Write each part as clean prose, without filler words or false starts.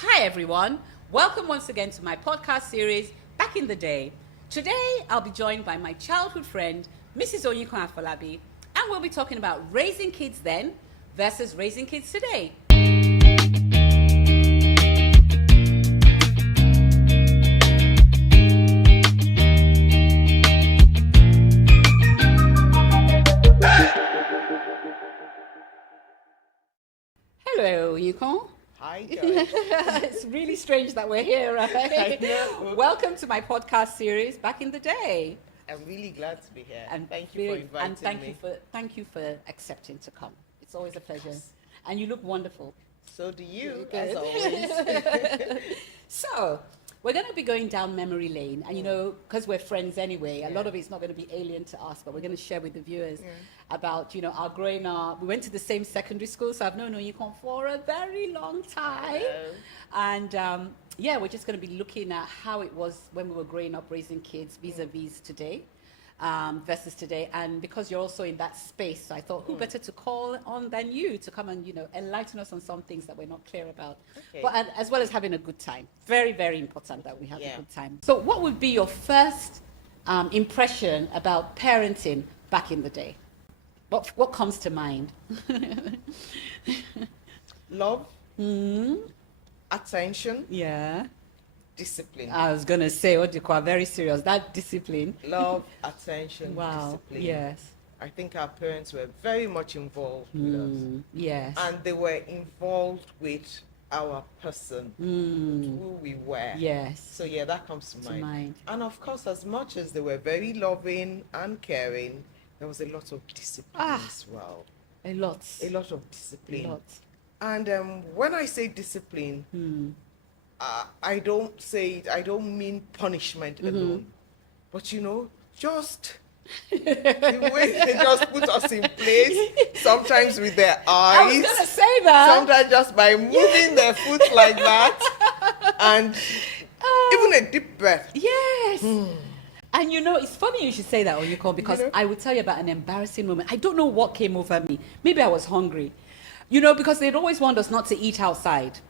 Hi everyone, welcome once again to my podcast series, Back in the Day. Today I'll be joined by my childhood friend, Mrs. Onyekon Afolabi, and we'll be talking about raising kids then versus raising kids today. Hello, Onyekon. Hi, Joy. It's really strange that we're here, right? I know. Welcome to my podcast series, Back in the Day. I'm really glad to be here. And Thank you for inviting me. Thank you for accepting to come. It's always a pleasure. And you look wonderful. So do you, Good. as always. So, we're going to be going down memory lane. And, you know, because we're friends anyway, a lot of it's not going to be alien to us, but we're going to share with the viewers about, you know, our growing up. We went to the same secondary school, so I've known Onyekon for a very long time. And, we're just going to be looking at how it was when we were growing up raising kids vis-a-vis today. Versus today, and because you're also in that space, so I thought, who better to call on than you to come and, you know, enlighten us on some things that we're not clear about, but as well as having a good time. Very, very important that we have a good time. So what would be your first impression about parenting back in the day? What comes to mind? Love, attention, discipline. I was going to say, Odikwa, very serious. That discipline. Love, attention, discipline. Yes. I think our parents were very much involved with us. Yes. And they were involved with our person, who we were. Yes. So yeah, that comes to mind. And of course, as much as they were very loving and caring, there was a lot of discipline as well. A lot. A lot of discipline. A lot. And when I say discipline, I don't mean punishment alone, but you know, just the way they just put us in place, sometimes with their eyes. I was going to say that. Sometimes just by moving their foot like that, and even a deep breath. Yes. And you know, it's funny you should say that, Onyekon, because I will tell you about an embarrassing moment. I don't know what came over me. Maybe I was hungry. You know, because they'd always want us not to eat outside.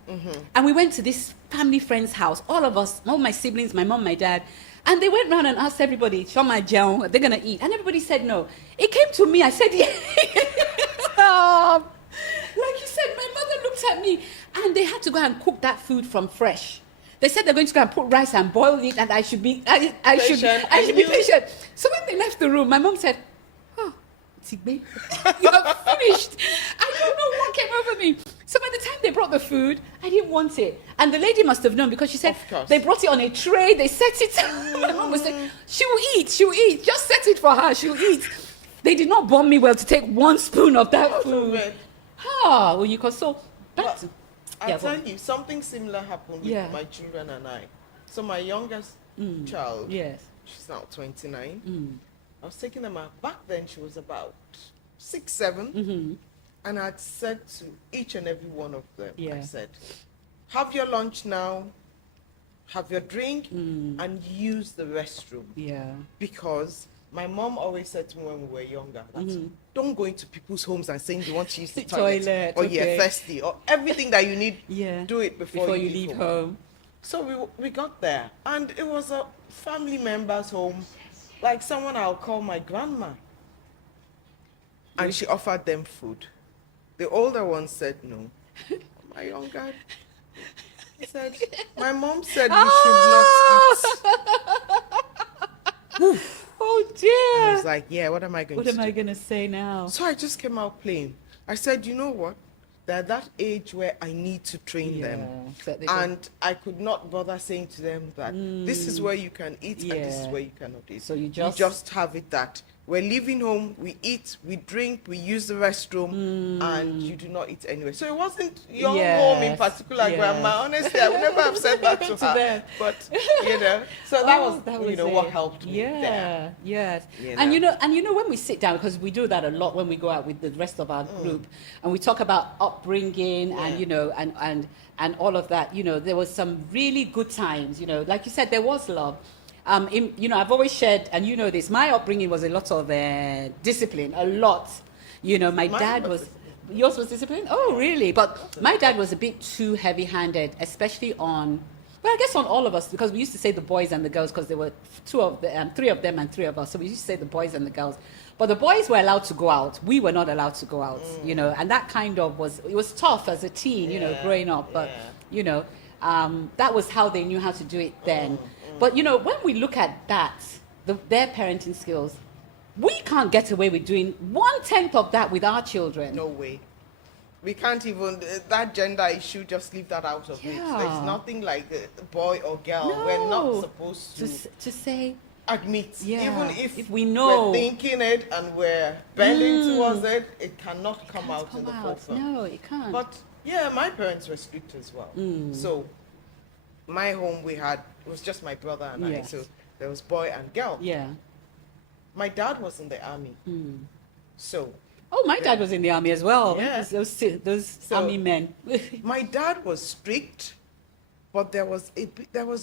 And we went to this family friend's house, all of us, all my siblings, my mom, my dad, and they went around and asked everybody, Shoma Jao, are they going to eat? And everybody said no. It came to me, I said, yeah. Like you said, my mother looked at me, and they had to go and cook that food from fresh. They said they're going to go and put rice and boil it, and I should be patient. So when they left the room, my mom said, you are finished. I don't know what came over me. So by the time they brought the food, I didn't want it. And the lady must have known, because she said they brought it on a tray, they set it. My mom was saying, she'll eat. Just set it for her, she'll eat. They did not bond me well to take one spoon of that food. Well, you can I'll tell you, something similar happened with my children and I. So my youngest child, she's now 29. I was taking them out. Back then, she was about 6, 7. And I'd said to each and every one of them, I said, have your lunch now, have your drink, and use the restroom. Because my mom always said to me when we were younger, don't go into people's homes and saying you want to use the toilet, or you're thirsty, or everything that you need, do it before you leave home. So we got there, and it was a family member's home. Like someone I'll call my grandma. And she offered them food. The older one said no. My younger, he said, my mom said we should not eat. Oh dear. I was like, yeah, what am I going to do? What am I going to say now? So I just came out playing. I said, you know what? They're at that age where I need to train them. And I could not bother saying to them that this is where you can eat and this is where you cannot eat. So you just have it that we're leaving home, we eat, we drink, we use the restroom, and you do not eat anyway. So it wasn't your home in particular, Grandma. Honestly, I would never have said that to her. But, you know, so that was you know, what helped me there. Yes. You know? And you know, when we sit down, because we do that a lot when we go out with the rest of our group, and we talk about upbringing and, you know, and all of that, you know, there was some really good times, you know, like you said, there was love. You know, I've always shared, and you know this, my upbringing was a lot of discipline, a lot. You know, my dad was Yours was discipline? Oh, really? But my dad was a bit too heavy-handed, especially on, well, I guess on all of us, because we used to say the boys and the girls, because there were three of them and three of us. So we used to say the boys and the girls. But the boys were allowed to go out. We were not allowed to go out, you know, and that kind of it was tough as a teen, you know, growing up. But, you know, that was how they knew how to do it then. But, you know, when we look at that, their parenting skills, we can't get away with doing 1/10 of that with our children. No way. We can't even, that gender issue, just leave that out of it. There's nothing like boy or girl. No. We're not supposed to say, admit. Even if we know we're thinking it and we're bending towards it, it cannot come out in the forefront. No, it can't. But yeah, my parents were strict as well. So my home it was just my brother and I. So there was boy and girl. Yeah. My dad was in the army. So. Oh, my dad was in the army as well. Yeah. Those army men. My dad was strict, but there was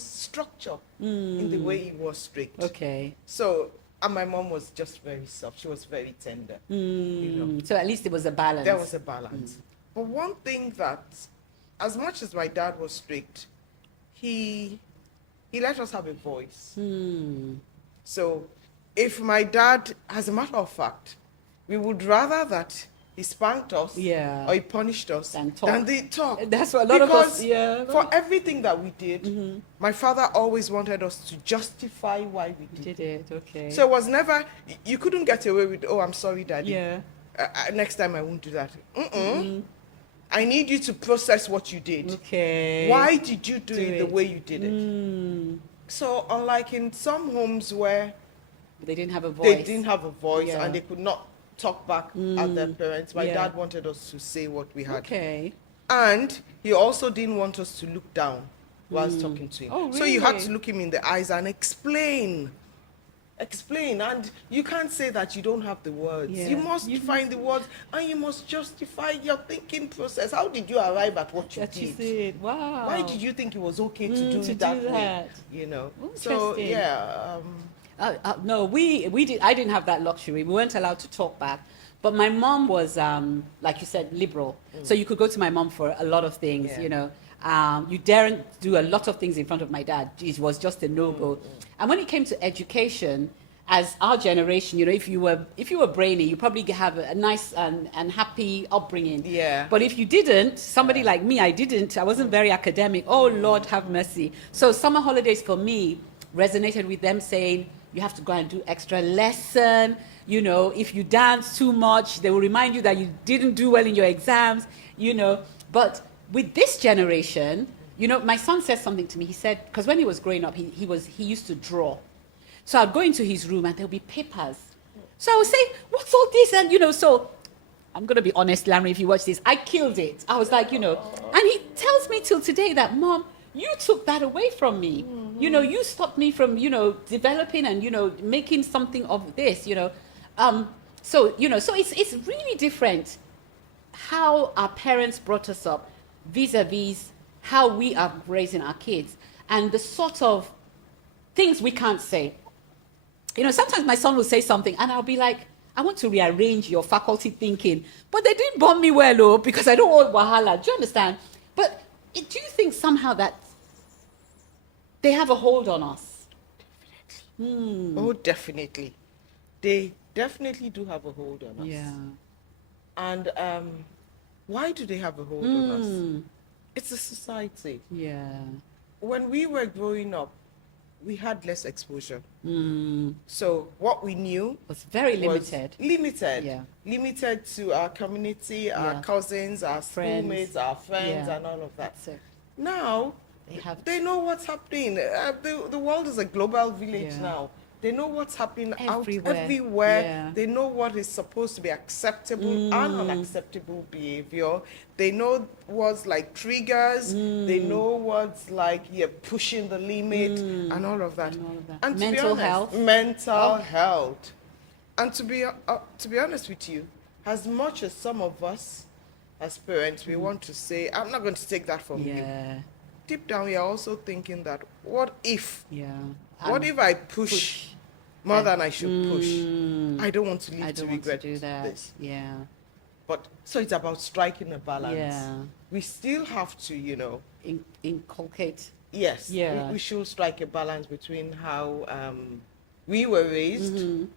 structure in the way he was strict. Okay. So, and my mom was just very soft. She was very tender. You know. So at least there was a balance. There was a balance. But one thing that, as much as my dad was strict, he let us have a voice. So, if my dad, as a matter of fact, we would rather that he spanked us or he punished us than they talk. That's what a lot of us, for everything that we did, my father always wanted us to justify why we did it. Okay. So it was never, you couldn't get away with, oh, I'm sorry, Daddy. Yeah. Next time I won't do that. I need you to process what you did. Okay. Why did you do it the way you did it? So unlike in some homes where they didn't have a voice, and they could not talk back at their parents, my dad wanted us to say what we had. Okay. And he also didn't want us to look down whilst talking to him. Oh, really? So you had to look him in the eyes and explain. And you can't say that you don't have the words. You must find the words, and you must justify your thinking process. How did you arrive at what you did? Wow. Why did you think it was okay to do it that way? You know. So yeah. No, we did. I didn't have that luxury. We weren't allowed to talk back. But my mom was, like you said, liberal. So you could go to my mom for a lot of things. You know. You daren't do a lot of things in front of my dad. It was just a no-go. And when it came to education, as our generation, you know, if you were brainy, you probably have a nice and happy upbringing. Yeah. But if you didn't, somebody like me, I wasn't very academic. Oh, Lord, have mercy. So summer holidays for me resonated with them saying, you have to go and do extra lesson. You know, if you dance too much, they will remind you that you didn't do well in your exams, you know. But with this generation, you know, my son said something to me. He said, because when he was growing up, he used to draw. So I'd go into his room and there'll be papers. So I would say, what's all this? And, you know, so I'm going to be honest, Larry, if you watch this, I killed it. I was like, you know, and he tells me till today that, Mom, you took that away from me. You know, you stopped me from, you know, developing and, you know, making something of this, you know. So, you know, so it's really different how our parents brought us up vis-a-vis how we are raising our kids and the sort of things we can't say. You know, sometimes my son will say something and I'll be like, I want to rearrange your faculty thinking, but they didn't bomb me well, oh, because I don't want wahala. Do you understand? But do you think somehow that they have a hold on us? Definitely. Oh, definitely. They definitely do have a hold on us. Yeah. And why do they have a hold on us? It's a society. Yeah. When we were growing up, we had less exposure. So what we knew was very limited. Limited to our community, our cousins, our schoolmates, our friends, and all of that. Now, they know what's happening. The world is a global village now. They know what's happening everywhere. Yeah. They know what is supposed to be acceptable and unacceptable behavior. They know what's like triggers. They know what's like pushing the limit and all of that. And mental health. Mental health. And to be honest with you, as much as some of us as parents, we want to say, I'm not going to take that from you. Deep down, we are also thinking that, what if? What if I push more than I should push? I don't want to live to regret this. But so it's about striking a balance. Yeah. We still have to, inculcate. Yes. Yeah. We should strike a balance between how we were raised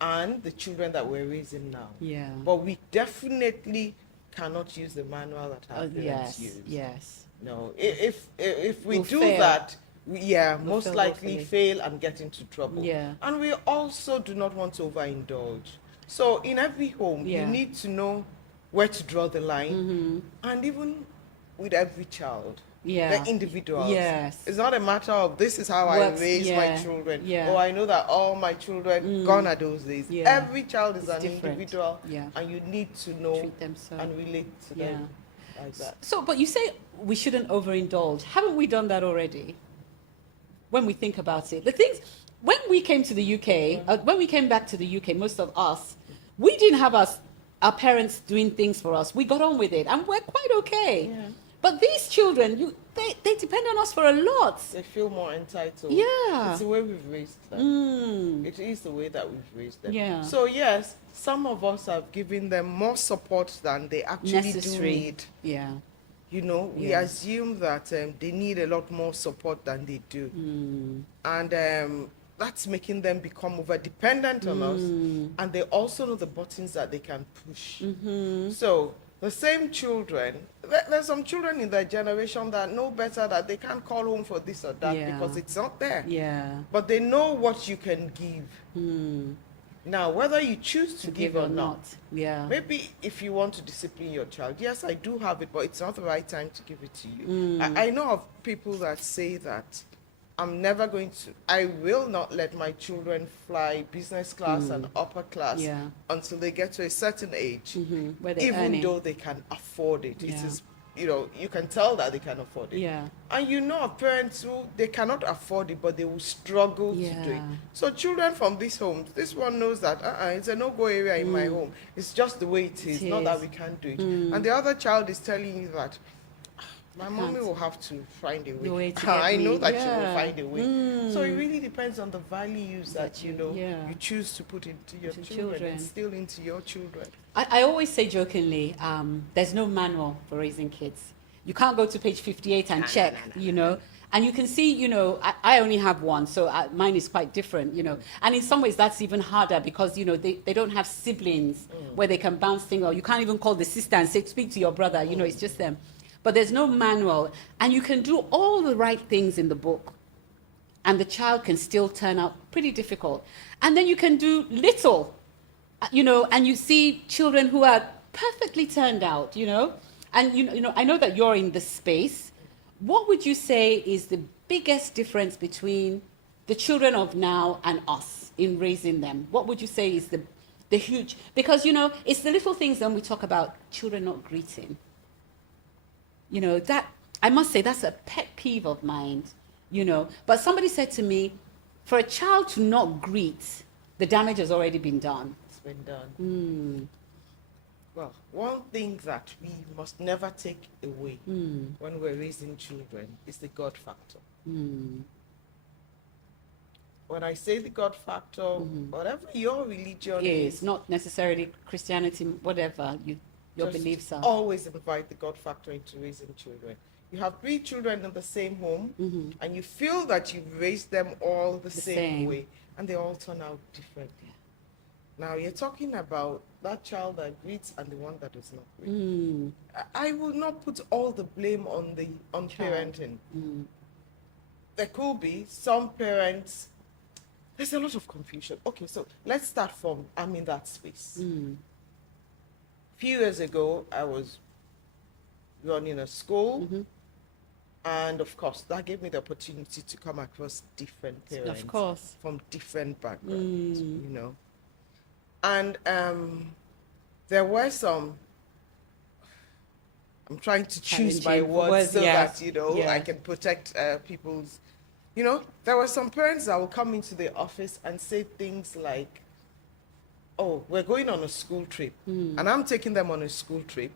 and the children that we're raising now. Yeah. But we definitely cannot use the manual that our parents use. Yes. No. If we We'll do fail. that, we'll most fail likely woefully. fail and get into trouble. Yeah. And we also do not want to overindulge. So in every home, you need to know where to draw the line. And even with every child, the individuals. Yes. It's not a matter of this is how I raise my children. Or I know that all my children gone are those days. Every child is an individual. And you need to know treat them so. and relate to them like that. So, but you say we shouldn't overindulge. Haven't we done that already? When we think about it, the things, when we came to the UK, when we came back to the UK, most of us, we didn't have our parents doing things for us. We got on with it, and we're quite okay. Yeah. But these children, they depend on us for a lot. They feel more entitled. Yeah. It's the way we've raised them. It is the way that we've raised them. Yeah. So yes, some of us have given them more support than they actually do need. Yeah. We assume that they need a lot more support than they do. And that's making them become over dependent on us. And they also know the buttons that they can push. So the same children, there's some children in their generation that know better, that they can't call home for this or that because it's not there. Yeah. But they know what you can give. Now, whether you choose to give or not, maybe if you want to discipline your child, yes, I do have it, but it's not the right time to give it to you. I know of people that say that I will not let my children fly business class and upper class until they get to a certain age, even though they can afford it. It is, you can tell that they can afford it. And of parents who, they cannot afford it, but they will struggle to do it. So children from these homes, this one knows that it's a no-go area in my home. It's just the way it is, not that we can't do it. And the other child is telling you that, my mommy will have to find a way. I know that she will find a way. So it really depends on the values that you choose to put into your children, instill into your children. I always say jokingly, there's no manual for raising kids. You can't go to page 58 and check, And you can see, I only have one, so mine is quite different, And in some ways, that's even harder because, they don't have siblings where they can bounce things, or you can't even call the sister and say, speak to your brother, it's just them. But there's no manual, and you can do all the right things in the book, and the child can still turn out pretty difficult. And then you can do little, and you see children who are perfectly turned out, And, I know that you're in the space. What would you say is the biggest difference between the children of now and us in raising them? What would you say is the huge, because, it's the little things when we talk about children not greeting. That, I must say, that's a pet peeve of mine, But somebody said to me, for a child to not greet, the damage has already been done. It's been done. Well, one thing that we must never take away when we're raising children is the God factor. When I say the God factor, whatever your religion is, not necessarily Christianity, whatever your beliefs are. Always invite the God factor into raising children. You have 3 children in the same home, and you feel that you've raised them all the same way, and they all turn out differently. Now you're talking about that child that greets and the one that does not greet. I will not put all the blame on parenting. There could be some parents. There's a lot of confusion. Okay, so let's start from I'm in that space. A few years ago, I was running a school, and of course, that gave me the opportunity to come across different parents, of course, from different backgrounds, And there were some. I'm trying to choose my words so that I can protect people's. There were some parents that will come into the office and say things like, oh, we're going on a school trip, and I'm taking them on a school trip,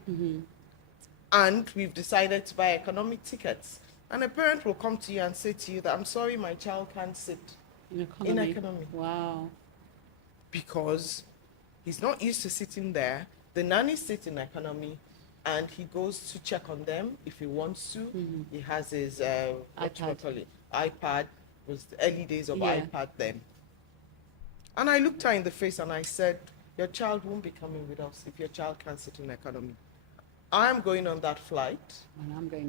and we've decided to buy economic tickets. And a parent will come to you and say to you that, I'm sorry, my child can't sit in economy. Wow. Because he's not used to sitting there, The nannies sit in economy, and he goes to check on them if he wants to. He has his iPad. Was the early days of iPad then. And I looked her in the face and I said, your child won't be coming with us if your child can't sit in economy. I am going on that flight.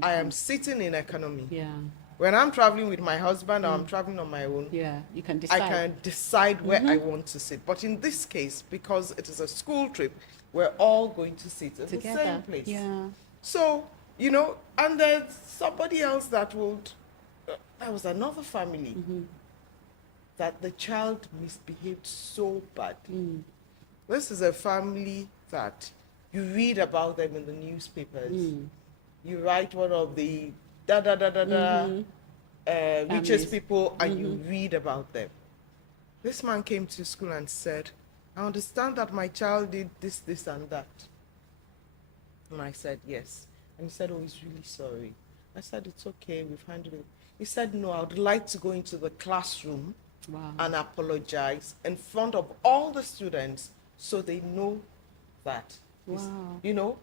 I am sitting in economy. Yeah. When I'm traveling with my husband or I'm traveling on my own, you can decide. I can decide where I want to sit. But in this case, because it is a school trip, we're all going to sit at the same place. Yeah. So, you know, and there's somebody else that would, that was another family, that the child misbehaved so badly. This is a family that you read about them in the newspapers. You write one of the richest people and you read about them. This man came to school and said, I understand that my child did this, this, and that. And I said, yes. And he said, oh, he's really sorry. I said, it's okay, we've handled it. He said, no, I would like to go into the classroom and apologize in front of all the students so they know that. You know?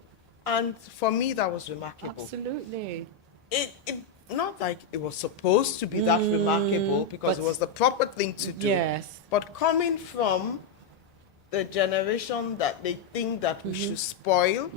And for me, that was remarkable. Absolutely. It not like it was supposed to be that remarkable, because it was the proper thing to do. Yes. But coming from the generation that they think that we should spoil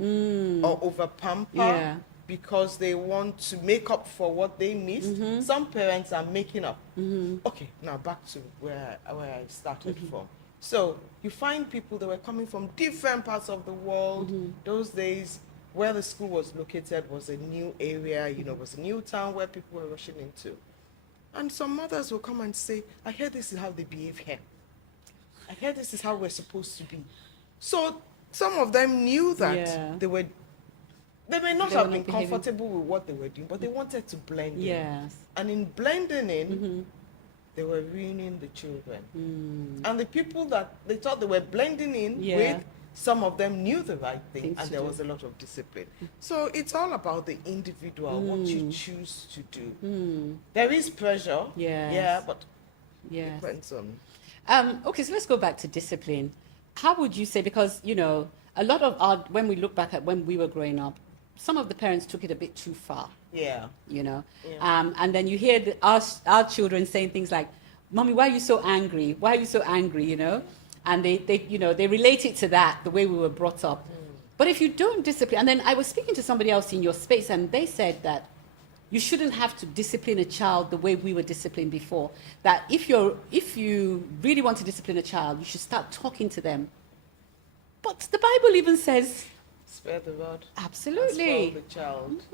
or over pamper because they want to make up for what they missed. Some parents are making up. Okay, now back to where I started from. So you find people that were coming from different parts of the world. Those days, where the school was located was a new area, you know, was a new town where people were rushing into. And some mothers will come and say, I hear this is how they behave here. I hear this is how we're supposed to be. So some of them knew that they may not have been comfortable with what they were doing, but they wanted to blend in. And in blending in, they were ruining the children. And the people that they thought they were blending in with, some of them knew the right thing, and there was a lot of discipline. So it's all about the individual, what you choose to do. There is pressure, but it depends on. Okay, so let's go back to discipline. How would you say, because, you know, a lot of when we look back at when we were growing up, some of the parents took it a bit too far. You know, and then you hear our children saying things like, Mommy, why are you so angry? Why are you so angry, you know? And they you know, they relate it to that, the way we were brought up. But if you don't discipline, and then I was speaking to somebody else in your space, and they said that you shouldn't have to discipline a child the way we were disciplined before. That if you really want to discipline a child, you should start talking to them. But the Bible even says, spare the rod. Absolutely. And spoil the child.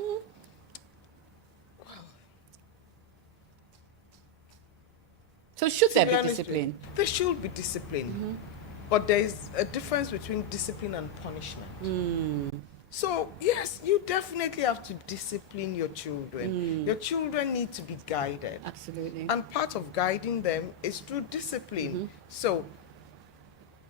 So should there be discipline? There should be discipline. But there is a difference between discipline and punishment. So, yes, you definitely have to discipline your children. Your children need to be guided. Absolutely. And part of guiding them is through discipline. So,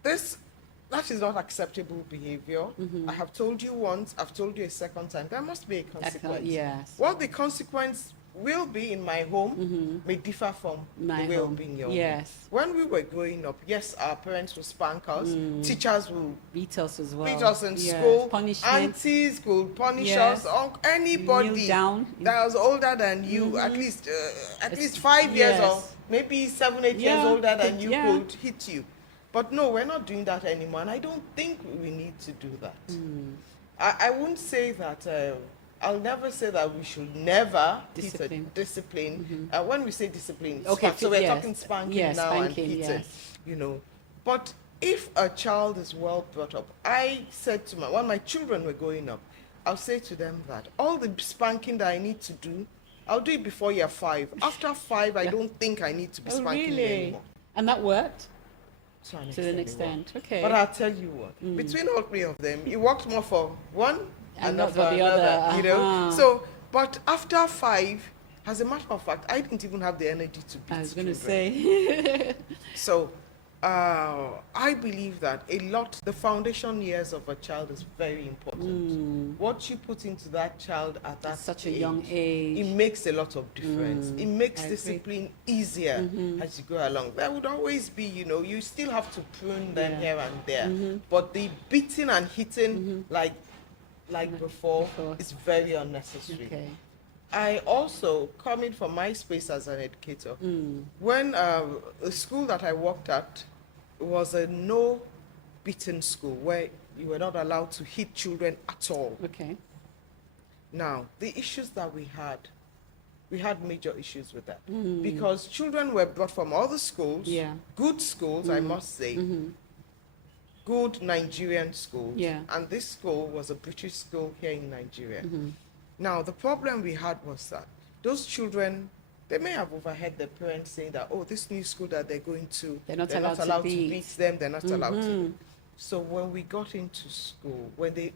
that is not acceptable behavior. I have told you once, I've told you a second time, there must be a consequence. Yes. What the consequence will be in my home may differ from the way it will be in your home. When we were growing up, yes, our parents will spank us, teachers will beat us as well, beat us in school, punishment. Aunties could punish us, or anybody that was older than you, at least 5 years or maybe 7, 8 years older than you could hit you. But no, we're not doing that anymore, and I don't think we need to do that. I wouldn't say that. I'll never say that we should never discipline. When we say discipline, so we're talking spanking now and hitting, you know. But if a child is well brought up, I said to when my children were growing up, I'll say to them that all the spanking that I need to do, I'll do it before you're 5. After 5, I don't think I need to be spanking you anymore. And that worked? To an extent, okay. But I'll tell you what, between all 3 of them, it worked more for one and not for the other, you know. So, but after 5, as a matter of fact, I didn't even have the energy to beat. I was going to say. So, I believe that the foundation years of a child is very important. What you put into that child at that such a young age, it makes a lot of difference. It makes discipline easier as you go along. There would always be, you still have to prune them here and there, but the beating and hitting like before is very unnecessary. Okay. I also, coming from my space as an educator, when a school that I worked at was a no beating school where you were not allowed to hit children at all. Okay. Now, the issues that we had major issues with that because children were brought from other schools, good schools, I must say, good Nigerian schools, and this school was a British school here in Nigeria. Now, the problem we had was that those children, they may have overheard their parents saying that, oh, this new school that they're going to, they're not allowed to beat them, they're not allowed to. So when we got into school, when they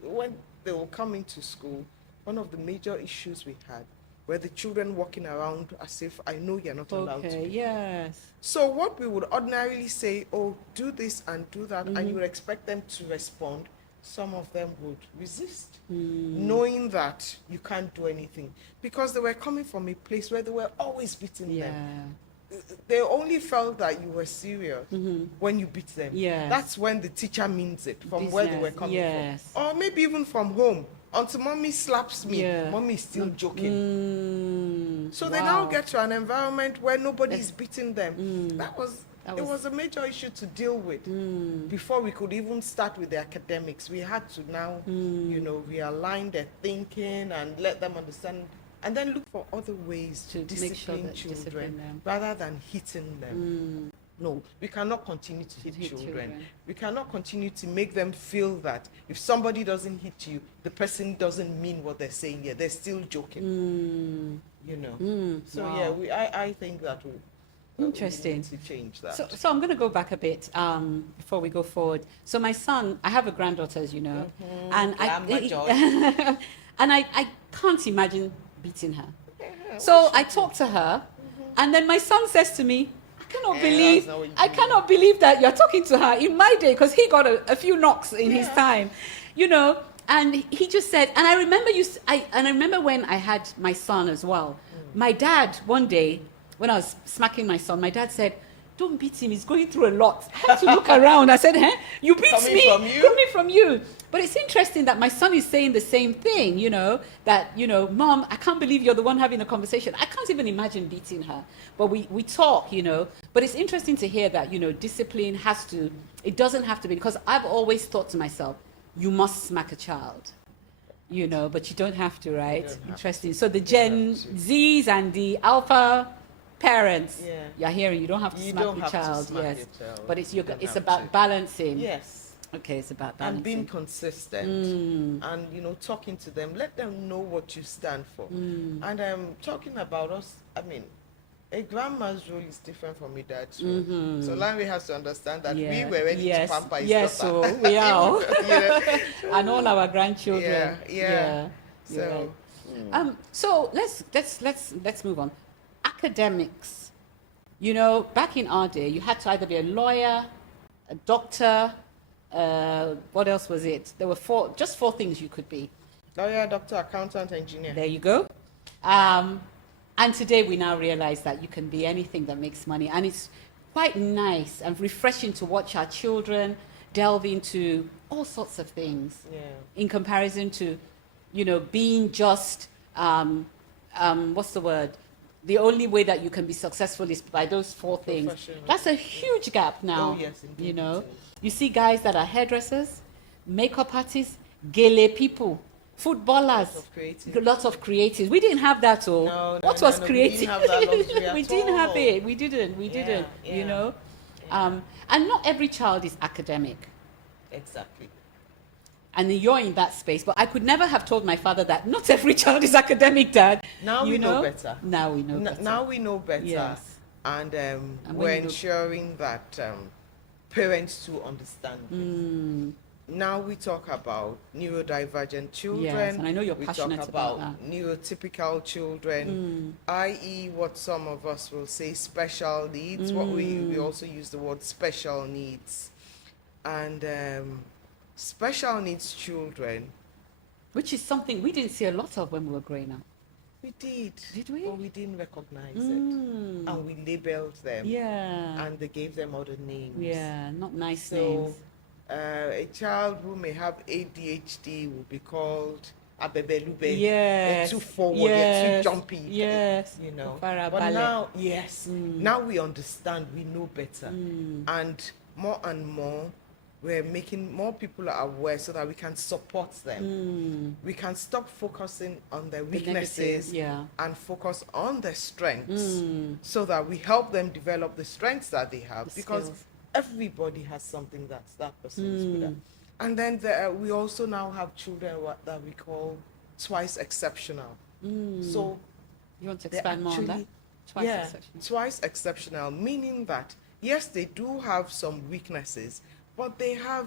were coming to school, one of the major issues we had were the children walking around as if, I know you're not allowed to. Yes. So what we would ordinarily say, oh, do this and do that, and you would expect them to respond, some of them would resist, knowing that you can't do anything, because they were coming from a place where they were always beating them. They only felt that you were serious when you beat them. That's when the teacher means it, from where they were coming from. Or maybe even from home. Until mommy slaps me, mommy is still joking. So they now get to an environment where nobody is beating them. It was a major issue to deal with. Before we could even start with the academics, we had to now, realign their thinking and let them understand, and then look for other ways to discipline children rather than hitting them. No, we cannot continue to hit children. We cannot continue to make them feel that if somebody doesn't hit you, the person doesn't mean what they're saying here. They're still joking. So I think that interesting. We need to change that. So I'm going to go back a bit before we go forward. So my son, I have a granddaughter, as you know, and I can't imagine beating her. So I talked to her, and then my son says to me, I cannot believe that you're talking to her in my day, because he got a few knocks in his time, and he just said, and I remember when I had my son as well. My dad, one day, when I was smacking my son, my dad said, don't beat him, he's going through a lot. I had to look around. I said, you beat me? Coming from you. But it's interesting that my son is saying the same thing, that, Mom, I can't believe you're the one having a conversation. I can't even imagine beating her. But we talk, But it's interesting to hear that, discipline it doesn't have to be, because I've always thought to myself, you must smack a child. But you don't have to, right? Interesting. So the Gen Zs and the Alpha parents, you're hearing, you don't have to smack your child, but it's about balancing. Yes. Okay, it's about balancing. And being consistent and, talking to them, let them know what you stand for. And talking about us, a grandma's role is different from a dad's role. So Larry has to understand that we were ready to pamper his daughter. Yes, so we are. And all our grandchildren. So let's move on. Academics. Back in our day, you had to either be a lawyer, a doctor, what else was it? There were four things you could be. Lawyer, doctor, accountant, engineer. There you go. And today we now realize that you can be anything that makes money. And it's quite nice and refreshing to watch our children delve into all sorts of things in comparison to, being just, what's the word? The only way that you can be successful is by those four things. That's a huge gap now. Oh, yes, indeed. You see guys that are hairdressers, makeup artists, gele people, footballers, lots of creatives. We didn't have that all. No, what was creative? We didn't have that luxury at We didn't all. have it. We didn't. And not every child is academic. Exactly. And you're in that space. But I could never have told my father that not every child is academic, Dad. Now we know better. Now we know better. Now we know better. Yes. And we're ensuring that parents too understand this. now we talk about neurodivergent children. Yes, and I know you're passionate about that. Neurotypical children, i.e. what some of us will say special needs. What we also use the word special needs. And special needs children. Which is something we didn't see a lot of when we were growing up. We did. Did we? But we didn't recognize it. And we labeled them. Yeah. And they gave them other names. Yeah, not nice names. A child who may have ADHD will be called Abebelube. Yes. They're too forward, they're too jumpy. Yes. You know. But now, now we understand, we know better. And more, we're making more people aware so that we can support them. We can stop focusing on their weaknesses and focus on their strengths so that we help them develop the strengths that they have, because everybody has something that person is good at. And then we also now have children that we call twice exceptional. So you want to expand more on that? Twice exceptional, meaning that yes, they do have some weaknesses, but they have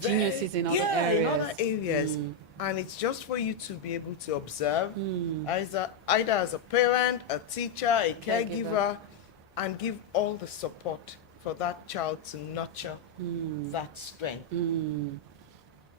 geniuses in other areas. And it's just for you to be able to observe, either as a parent, a teacher, a caregiver, and give all the support for that child to nurture that strength.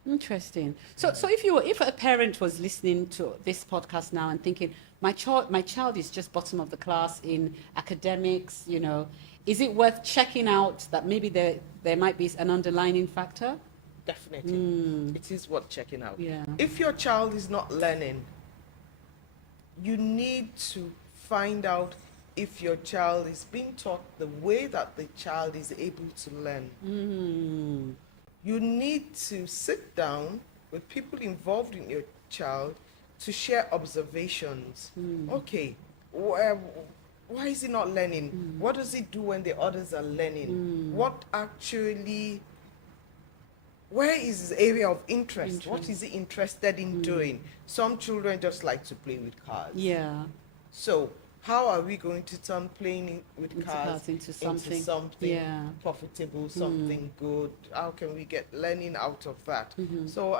Interesting. So if a parent was listening to this podcast now and thinking, my child is just bottom of the class in academics, you know, is it worth checking out that maybe there might be an underlying factor? Definitely. It is worth checking out. Yeah. If your child is not learning, you need to find out if your child is being taught the way that the child is able to learn. You need to sit down with people involved in your child to share observations. Okay, why is he not learning? What does he do when the others are learning? Where is his area of interest? What is he interested in doing? Some children just like to play with cars. Yeah. So how are we going to turn playing with cars into something profitable, something good? How can we get learning out of that? So,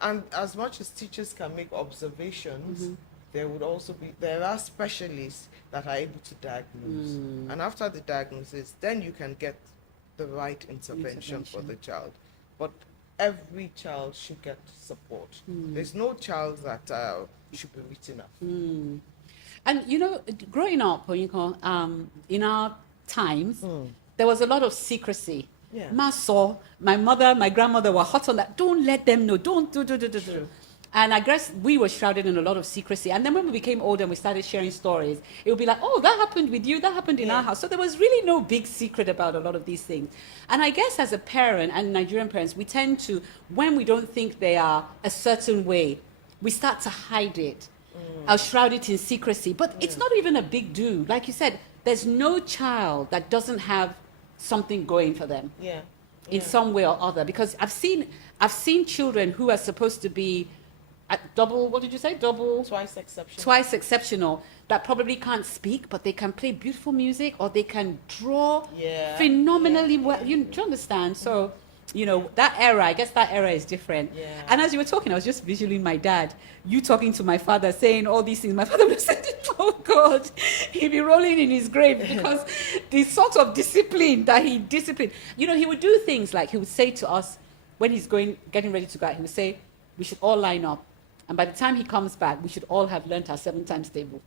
and as much as teachers can make observations, there are specialists that are able to diagnose. And after the diagnosis, then you can get the right intervention for the child. But every child should get support. There's no child that should be written off. And you know, growing up, in our times, there was a lot of secrecy. Yeah. My mother, my grandmother were hot on that. Don't let them know. Don't do. And I guess we were shrouded in a lot of secrecy. And then when we became older and we started sharing stories, it would be like, oh, that happened with you, that happened in our house. So there was really no big secret about a lot of these things. And I guess as a parent, and Nigerian parents, we tend to, when we don't think they are a certain way, we start to hide it. I'll shroud it in secrecy. But it's not even a big do. Like you said, there's no child that doesn't have something going for them in some way or other. Because I've seen children who are supposed to be twice exceptional, that probably can't speak, but they can play beautiful music or they can draw phenomenally well. Do you understand? So, you know, that era, I guess that era is different. Yeah. And as you were talking, I was just visualing my dad, you talking to my father, saying all these things. My father would have said, oh God, he'd be rolling in his grave because the sort of discipline that he disciplined. You know, he would do things like he would say to us when he's getting ready to go out, he would say, we should all line up. And by the time he comes back, we should all have learnt our 7 times table.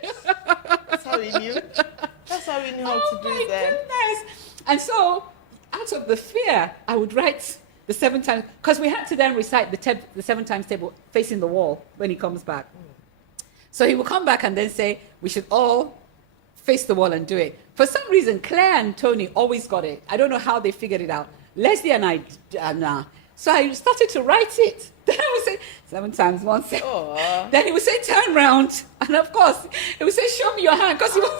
That's how he knew. That's how he knew how to do that. Goodness. And so, out of the fear, I would write the 7 times, because we had to then recite the 7 times table facing the wall when he comes back. So he will come back and then say, we should all face the wall and do it. For some reason, Claire and Tony always got it. I don't know how they figured it out. Leslie and I, nah. So I started to write it. Then I would say 7 times 1 7. Then he would say turn round, and of course he would say show me your hand, because he was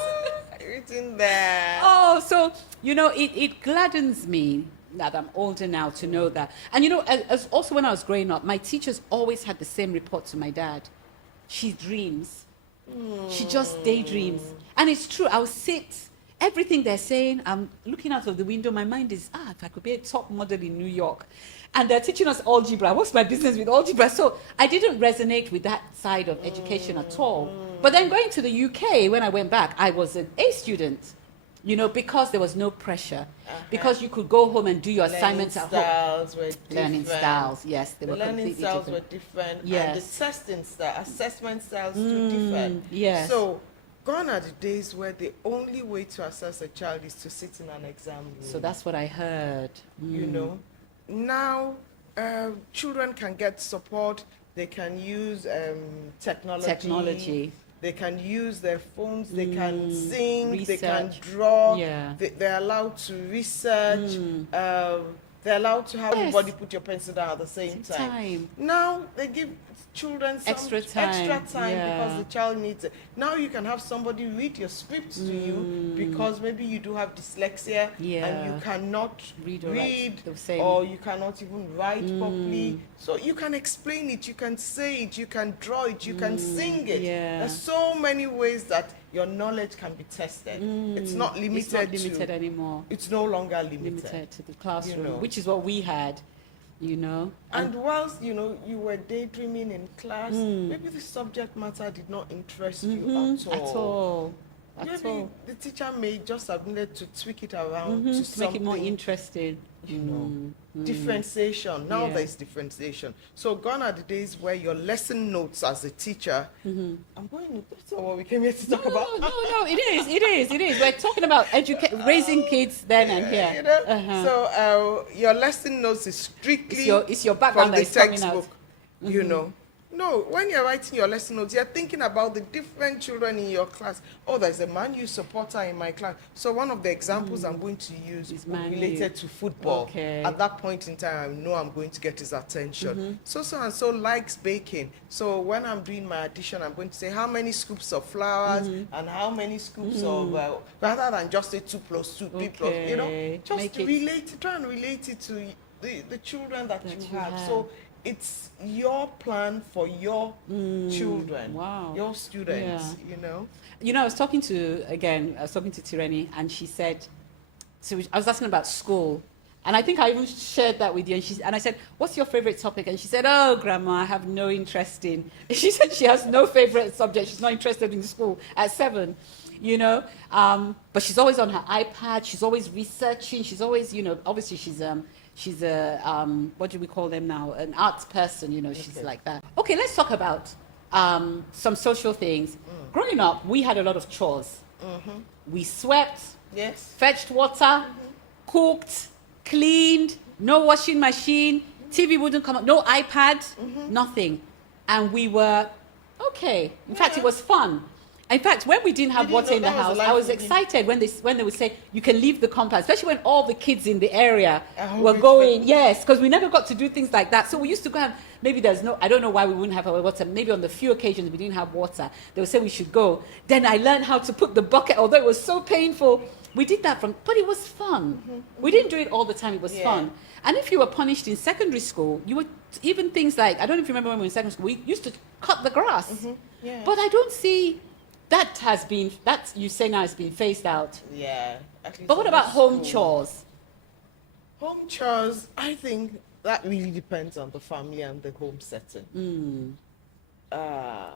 written there. Oh, so you know, it gladdens me that I'm older now to know that. And you know, as also when I was growing up, my teachers always had the same report to my dad. She dreams. She just daydreams, and it's true. I would sit everything they're saying, I'm looking out of the window. My mind is, if I could be a top model in New York. And they're teaching us algebra. What's my business with algebra? So I didn't resonate with that side of education at all. But then going to the UK, when I went back, I was an A student, you know, because there was no pressure. Because you could go home and do your assignments at home. Learning styles, yes, they were completely different. Learning styles were different. Yes. And the testing style, assessment styles too different. Yes. So gone are the days where the only way to assess a child is to sit in an exam room. So that's what I heard. You know, now children can get support. They can use technology. They can use their phones. They can sing. Research. They can draw. Yeah. They're allowed to research. They're allowed to have everybody put your pencil down at the same time. Now they give children some extra time because the child needs it. Now you can have somebody read your scripts to you because maybe you do have dyslexia and you cannot read or you cannot even write properly. So you can explain it, you can say it, you can draw it, you can sing it. There's so many ways that your knowledge can be tested. It's not limited anymore. It's no longer limited to the classroom, which is what we had. You know, and whilst you know you were daydreaming in class, maybe the subject matter did not interest you at all. Maybe the teacher may just have needed to tweak it around to something, make it more interesting. You know, differentiation. Now there's differentiation. So gone are the days where your lesson notes as a teacher. I'm going. That's not what we came here to talk about. No, it is. We're talking about raising kids then and here. You know? So your lesson notes is strictly it's your background from the textbook. You know. No, when you're writing your lesson notes, you're thinking about the different children in your class. Oh, there's a Man U supporter in my class. So one of the examples I'm going to use is related to football. Okay. At that point in time, I know I'm going to get his attention. So and so likes baking. So when I'm doing my addition, I'm going to say how many scoops of flours and how many scoops of, rather than just say 2 plus 2, 3 plus, you know, just try and relate it to the children that you have. So it's your plan for your children, your students, you know. You know, I was talking to Tireni, and she said, so I was asking about school, and I think I even shared that with you, and I said, what's your favorite topic? And she said, oh, Grandma, I have no interest in. She said she has no favorite subject. She's not interested in school at 7, you know. But she's always on her iPad. She's always researching. She's always, you know, obviously she's a, what do we call them now? An arts person, you know, she's like that. Okay, let's talk about some social things. Growing up, we had a lot of chores. We swept, fetched water, cooked, cleaned, no washing machine, TV wouldn't come up, no iPad, nothing. And we were okay. In fact, it was fun. In fact, when we didn't have water in the house, I was excited when they would say you can leave the compound, especially when all the kids in the area were going. Yes, because we never got to do things like that. So we used to go and maybe I don't know why we wouldn't have our water. Maybe on the few occasions we didn't have water, they would say we should go. Then I learned how to put the bucket, although it was so painful. We did that but it was fun. We didn't do it all the time. It was fun. And if you were punished in secondary school, you were even things like, I don't know if you remember when we were in secondary school, we used to cut the grass. But I don't see. That you say now has been phased out. Yeah. But what about home chores? Home chores, I think that really depends on the family and the home setting. I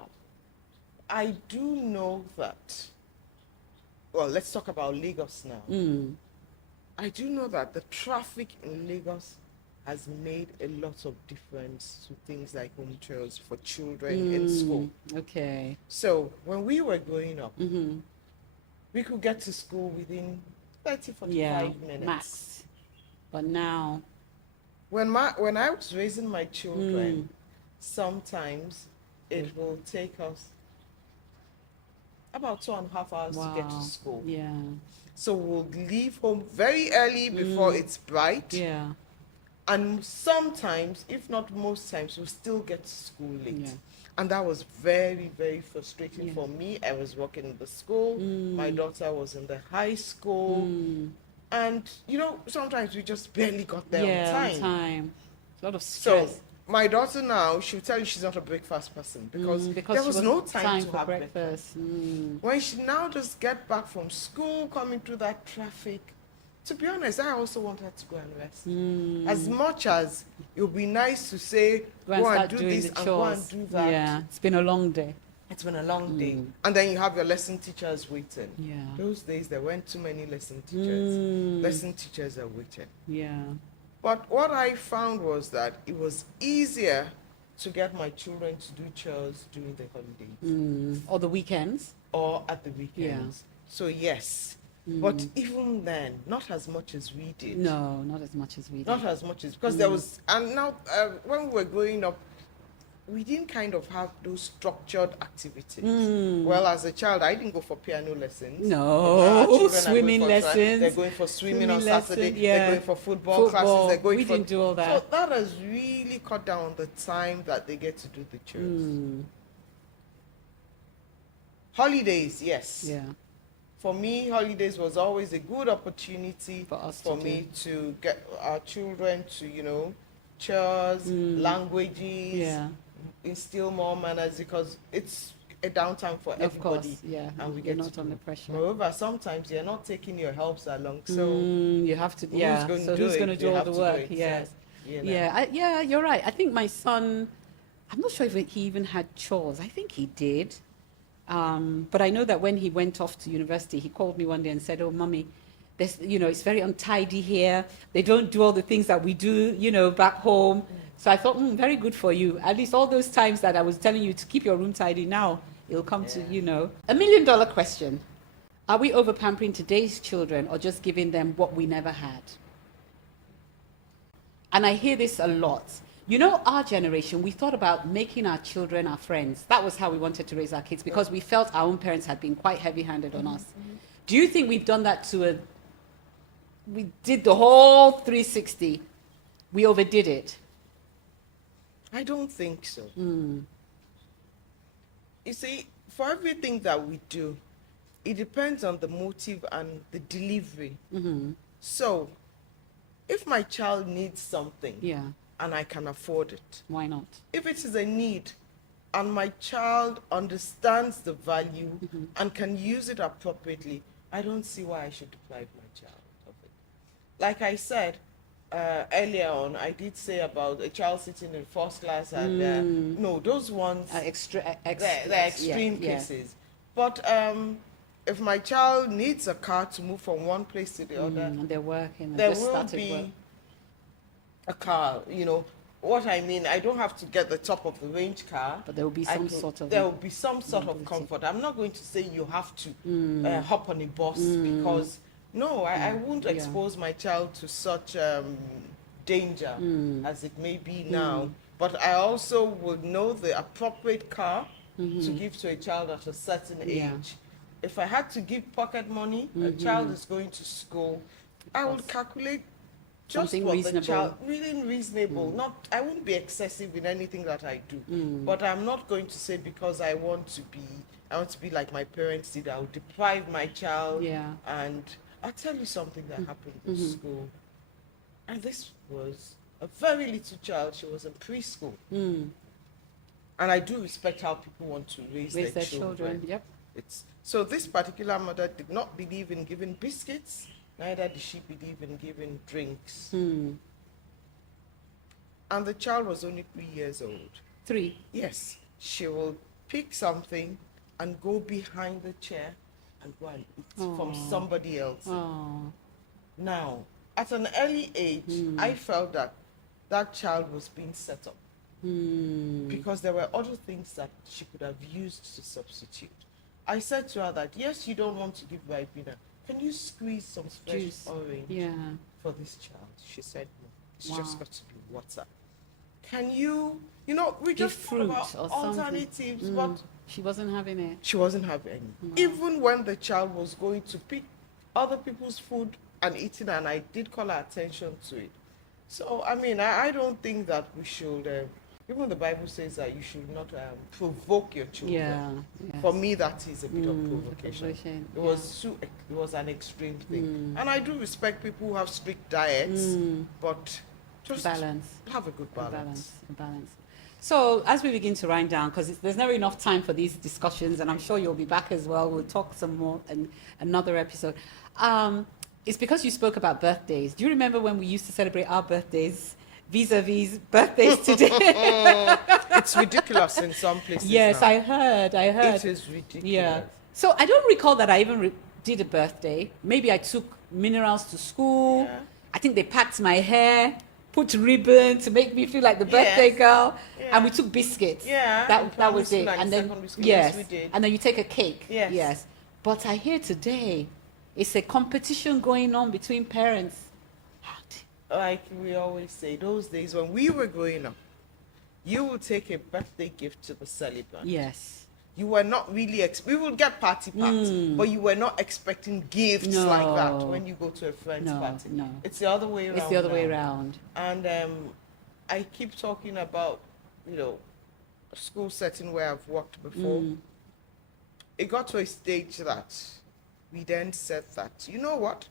do know that, well, let's talk about Lagos now. I do know that the traffic in Lagos has made a lot of difference to things like home chores for children in school. Okay. So when we were growing up, we could get to school within 30, 45 minutes. Max. But now, when I was raising my children, sometimes it will take us about 2.5 hours to get to school. Yeah. So we'll leave home very early before it's bright. Yeah. And sometimes, if not most times, we'll still get to school late. Yeah. And that was very, very frustrating for me. I was working in the school. My daughter was in the high school. And, you know, sometimes we just barely got there on time. A lot of stress. So my daughter now, she'll tell you she's not a breakfast person because there was no time to for have breakfast. When she now just get back from school, coming through that traffic, to be honest, I also want her to go and rest. As much as it would be nice to say, go and do this and go and do that. Yeah, it's been a long day. It's been a long day. And then you have your lesson teachers waiting. Yeah. Those days, there weren't too many lesson teachers. Lesson teachers are waiting. Yeah. But what I found was that it was easier to get my children to do chores during the holidays. Or the weekends. Or at the weekends. Yeah. So yes. But even then, not as much as we did. No, not as much as we did. Not as much as, because there was, and now when we were growing up, we didn't kind of have those structured activities. Well, as a child, I didn't go for piano lessons. No, swimming lessons. They're going for swimming on Saturday. Yeah. They're going for football classes. They're going we didn't do all that. So that has really cut down on the time that they get to do the chores. Holidays, yes. Yeah. For me, holidays was always a good opportunity for me to get our children to, you know, chores, languages, instill more manners, because it's a downtime for everybody. Of course, yeah. And we You're get not under pressure. Moreover, sometimes you're not taking your helps along, so you have to. Yeah. Who's going to do all the work? Yes. You know. Yeah. You're right. I think my son. I'm not sure if he even had chores. I think he did. But I know that when he went off to university, he called me one day and said, "Oh, Mummy, this, you know, it's very untidy here. They don't do all the things that we do, you know, back home." So I thought, very good for you. At least all those times that I was telling you to keep your room tidy, now it'll come to, you know. $1 million question. Are we over pampering today's children or just giving them what we never had? And I hear this a lot. You know, our generation, we thought about making our children our friends. That was how we wanted to raise our kids, because we felt our own parents had been quite heavy-handed on us. Do you think we've done that we did the whole 360? We overdid it? I don't think so. You see, for everything that we do, it depends on the motive and the delivery. So, if my child needs something, and I can afford it, why not? If it is a need and my child understands the value and can use it appropriately, I don't see why I should deprive my child of it. Like I said earlier on, I did say about a child sitting in first class, and no, those ones they're extreme cases. But if my child needs a car to move from one place to the other, and they're working, there will be a car, you know. What I mean, I don't have to get the top of the range car, but there will be some sort of comfort. I'm not going to say you have to hop on a bus, because no, I won't expose my child to such danger as it may be now. But I also would know the appropriate car to give to a child at a certain age. If I had to give pocket money, a child is going to school, I would calculate just something what reasonable. The child, really reasonable. Not, I wouldn't be excessive in anything that I do, but I'm not going to say because I want to be like my parents did. I'll deprive my child. And I'll tell you something that happened in school, and this was a very little child. She was in preschool, and I do respect how people want to raise their children. Yep. So this particular mother did not believe in giving biscuits. Neither did she believe in giving drinks. And the child was only 3 years old. 3? Yes. She will pick something and go behind the chair and go and eat from somebody else. Now, at an early age, I felt that that child was being set up. Because there were other things that she could have used to substitute. I said to her that, yes, you don't want to give Ribena. Can you squeeze some fresh orange for this child? She said, no, it's just got to be water. Can you, we just thought about alternatives, but she wasn't having it. She wasn't having any. Even when the child was going to pick other people's food and eating, and I did call her attention to it. So, I mean, I don't think that we should, even the Bible says that you should not provoke your children. For me, that is a bit of provocation. It was an extreme thing. And I do respect people who have strict diets, but Just balance. Have a good balance. A balance. So as we begin to wind down, because there's never enough time for these discussions, and I'm sure you'll be back as well. We'll talk some more in another episode. It's because you spoke about birthdays. Do you remember when we used to celebrate our birthdays vis-a-vis birthdays today? It's ridiculous in some places. Yes, now. I heard. It is ridiculous. Yeah. So I don't recall that I even did a birthday. Maybe I took minerals to school. Yeah. I think they packed my hair, put ribbon to make me feel like the birthday girl, and we took biscuits. Yeah. That was it. Like and then yes, we did. and then you take a cake. Yes. But I hear today, it's a competition going on between parents. Like we always say, those days when we were growing up, you would take a birthday gift to the celebrant. Yes. You were not really, we would get party packs, but you were not expecting gifts like that when you go to a friend's party. No. It's the other way around. It's the other way around. And I keep talking about, a school setting where I've worked before. It got to a stage that we then said that, you know what?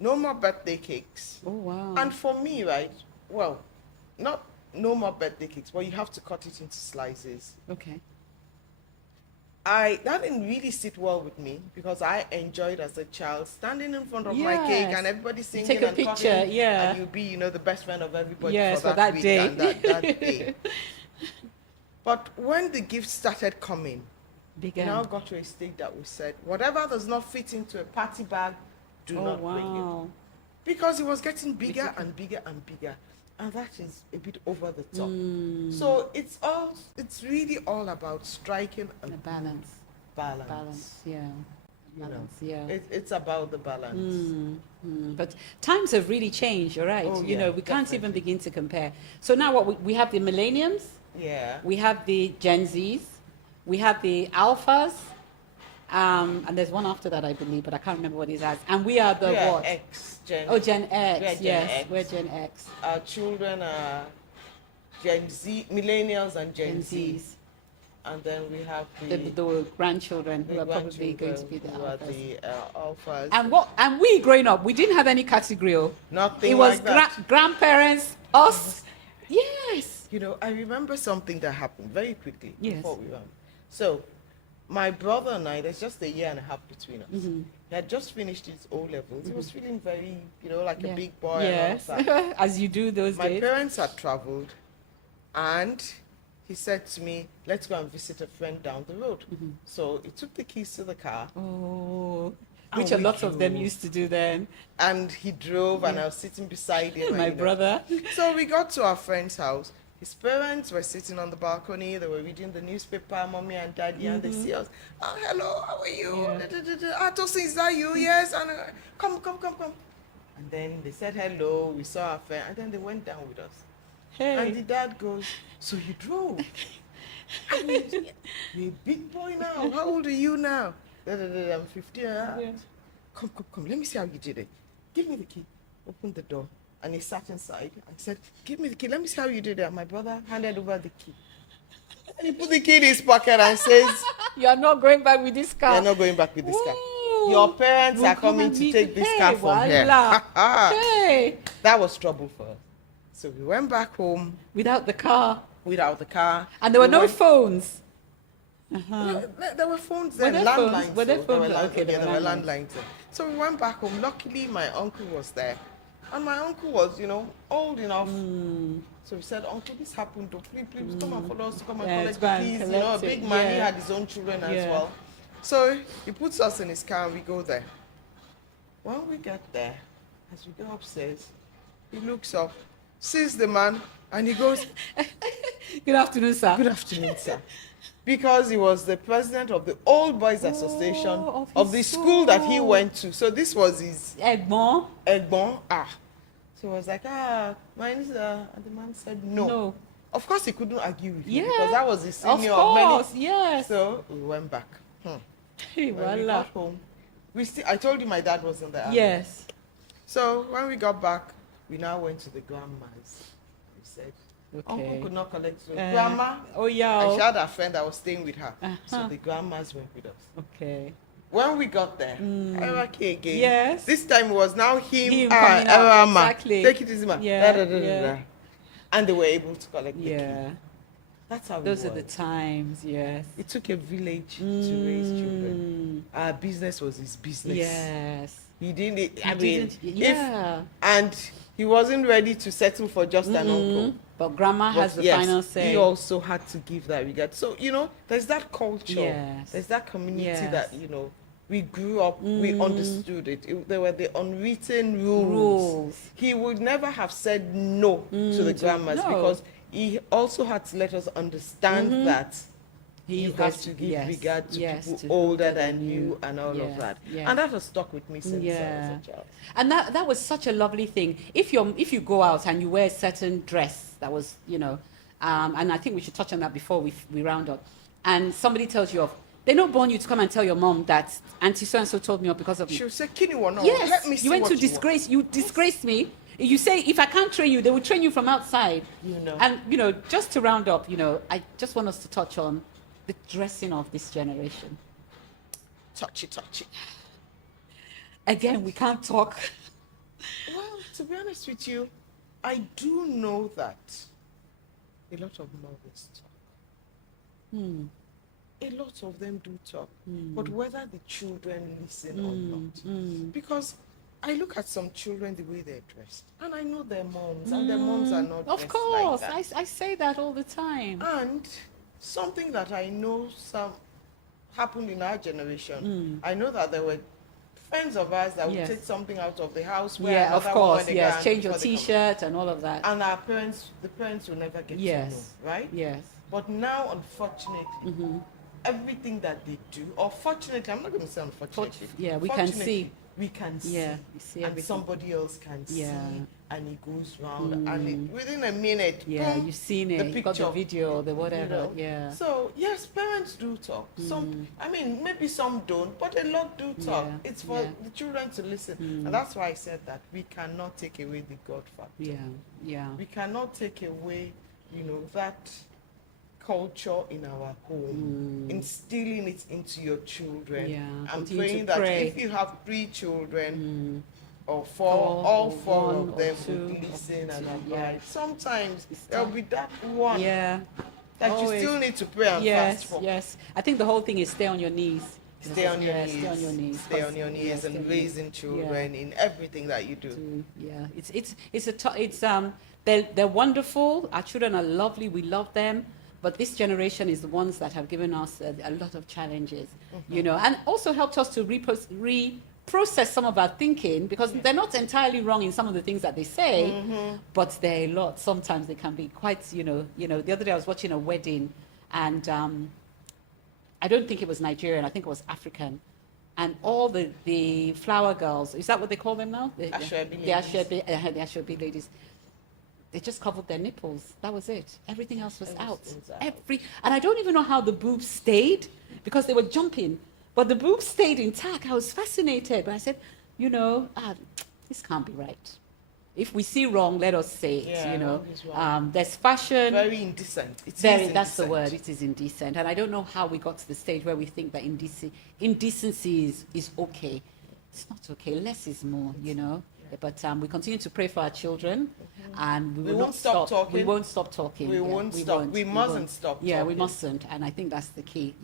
No more birthday cakes. Oh, wow. And for me, right, well, not no more birthday cakes, but you have to cut it into slices. Okay. That didn't really sit well with me because I enjoyed as a child standing in front of my cake and everybody singing take a and picture, cutting, and you be, the best friend of everybody for that week day. and that day. But when the gifts started coming, we now got to a stage that we said, whatever does not fit into a party bag, do not bring it. Because it was getting bigger and bigger and bigger. And that is a bit over the top. So it's really all about striking a balance. Balance. Yeah. Balance, It's about the balance. But times have really changed, all right? Oh, We can't even begin to compare. So now what we have the millenniums. Yeah. We have the Gen Zs. We have the alphas. And there's one after that, I believe, but I can't remember what it is as. And we are the what? Gen X. Yes, we're Gen X. Our children are Gen Z, millennials and Gen Zs. And then we have the grandchildren who are probably going to be the alphas. And we growing up, we didn't have any category. Nothing. It was like that. Grandparents, us. Yes. I remember something that happened very quickly before we went. So, my brother and I, there's just a year and a half between us. He had just finished his O-levels. He was feeling very, like a big boy. Yes, and all that. as you do those days. My parents had traveled, and he said to me, let's go and visit a friend down the road. So he took the keys to the car. Oh, which a lot of them used to do then. And he drove, and I was sitting beside him. My brother. So we got to our friend's house. His parents were sitting on the balcony. They were reading the newspaper, mommy and daddy, and they see us. Oh, hello, how are you? Tosin, is that you? Yes. And come. And then they said hello. We saw our friend, and then they went down with us. Hey. And the dad goes, so you drove? You're a big boy now. How old are you now? I'm 50. Come. Let me see how you did it. Give me the key. Open the door. And he sat inside and said, give me the key. Let me see how you did it. My brother handed over the key. And he put the key in his pocket and says, you are not going back with this car. You're not going back with this car. Your parents are coming to take this car from here. Hey. That was trouble for us. So we went back home. Without the car. And there were no phones. There were phones then, landlines. Were there phones? There were landlines. So we went back home. Luckily, my uncle was there. And my uncle was, old enough. So we said, Uncle, this happened. Please come and follow us to come and collect the keys. A big man, he had his own children as well. So he puts us in his car and we go there. When we get there, as we go upstairs, he looks up, sees the man, and he goes, Good afternoon, sir. Good afternoon, sir. Because he was the president of the Old Boys Association of the school that he went to. So this was his Egbon. So I was like, mine is, and the man said no. Of course he couldn't argue with him because that was his senior of many. Yes. So we went back. Hey, when we got home, I told you my dad wasn't there. Yes. So when we got back, we now went to the grandma's. We said, Uncle could not collect. So grandma. Oh, yeah. And she had a friend that was staying with her. So the grandmas went with us. Okay. when we got there, again. Yes. This time it was now him coming out. Exactly. Take it easy, man. Yeah. And they were able to collect the key. Yeah. That's how Those it are the was. times, yes. It took a village to raise children. Our business was his business. Yes. He didn't, yeah. And he wasn't ready to settle for just an uncle. But grandma has the final say. He also had to give that regard. So, there's that culture. Yes. There's that community that, we grew up, we understood it. There were the unwritten rules. He would never have said no to the grandmas because he also had to let us understand that you have to give regard to people older than you and all of that. And that has stuck with me since I was a child. And that was such a lovely thing. If you go out and you wear a certain dress that was, and I think we should touch on that before we round up, and somebody tells you off, they don't born you to come and tell your mom that Auntie so-and-so told me off because of you. She'll say, Kini no. Yes, Let me see you went what to you disgrace, want. you disgraced me. You say, if I can't train you, they will train you from outside. And, just to round up, I just want us to touch on the dressing of this generation. Touch it. Again, we can't talk. Well, to be honest with you, I do know that a lot of mothers talk. A lot of them do talk. But whether the children listen or not. Because I look at some children, the way they're dressed, and I know their moms, and their moms are not Of dressed course, like that. I say that all the time. And something that I know happened in our generation, I know that there were friends of ours that would take something out of the house. Where of course, yes, change your T-shirt and all of that. And the parents will never get to know, right? Yes. But now, unfortunately, everything that they do, or fortunately, I'm not going to say unfortunately. We can see. We can see. Yeah, you see everything. And somebody else can see. And it goes round. And within a minute, boom, you've seen it. You got the video, the whatever. Yeah. So, yes, parents do talk. Maybe some don't, but a lot do talk. It's for the children to listen. And that's why I said that we cannot take away the God factor. Yeah. We cannot take away, that culture in our home, instilling it into your children. I'm praying that if you have 3 children or 4, all 4 of them would listen and abide. Sometimes there'll be that one that you still need to pray and fast for. Yes. I think the whole thing is stay on your knees. Stay on your knees. Stay on your knees. Stay on your knees and raising children in everything that you do. They're wonderful. Our children are lovely. We love them. But this generation is the ones that have given us a lot of challenges, and also helped us to reprocess some of our thinking, because they're not entirely wrong in some of the things that they say, but they're a lot. Sometimes they can be quite, the other day I was watching a wedding, and I don't think it was Nigerian, I think it was African. And all the flower girls, is that what they call them now? The Ashwebi ladies. They just covered their nipples. That was it. everything else was out. And I don't even know how the boobs stayed, because they were jumping. But the boobs stayed intact. I was fascinated. But I said, this can't be right. If we see wrong, let us say it, there's fashion. Very indecent. That's the word. It is indecent. And I don't know how we got to the stage where we think that indecency is okay. It's not okay. Less is more, But we continue to pray for our children, and we won't stop talking. We won't stop talking. We won't stop. We mustn't stop talking. Yeah, we mustn't. And I think that's the key,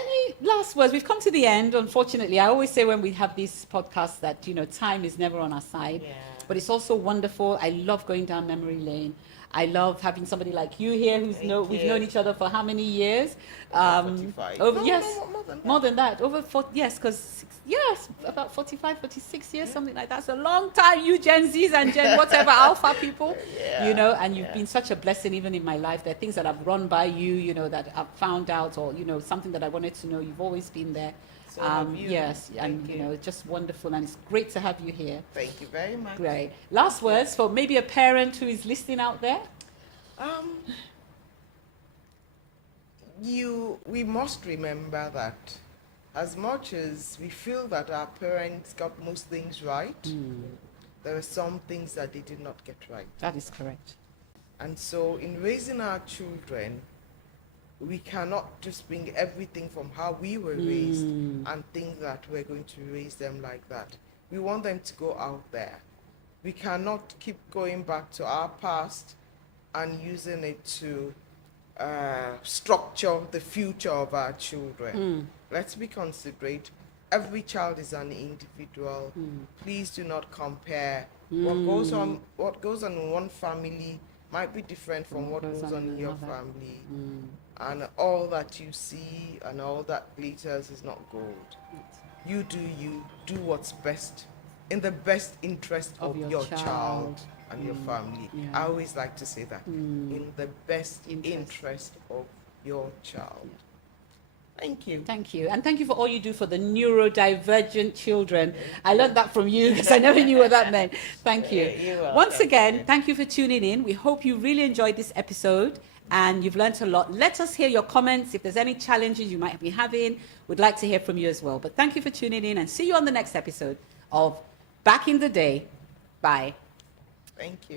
Any last words? We've come to the end, unfortunately. I always say when we have these podcasts that, time is never on our side. Yeah. But it's also wonderful. I love going down memory lane. I love having somebody like you here we've known each other for how many years? 45. More than that. Over 40, about 45, 46 years, something like that. It's a long time, you Gen Zs and Gen whatever, alpha people, and you've been such a blessing even in my life. There are things that I've run by you, that I've found out, or, something that I wanted to know. You've always been there. So have you. Yes, and it's just wonderful, and it's great to have you here. Thank you very much. Great. Last words for maybe a parent who is listening out there? We must remember that as much as we feel that our parents got most things right, there are some things that they did not get right. That is correct. And so in raising our children, we cannot just bring everything from how we were raised and think that we're going to raise them like that. We want them to go out there. We cannot keep going back to our past and using it to structure the future of our children. Let's be considerate. Every child is an individual. Please do not compare. What goes on in one family might be different from what goes on in your family. And all that you see and all that glitters is not gold. You do what's best in the best interest of your child and your family. I always like to say that. In the best interest of your child. Thank you. Thank you. And thank you for all you do for the neurodivergent children. I learned that from you because I never knew what that meant. Thank you. Once again, thank you for tuning in. We hope you really enjoyed this episode and you've learned a lot. Let us hear your comments. If there's any challenges you might be having, we'd like to hear from you as well. But thank you for tuning in and see you on the next episode of Back in the Day. Bye. Thank you.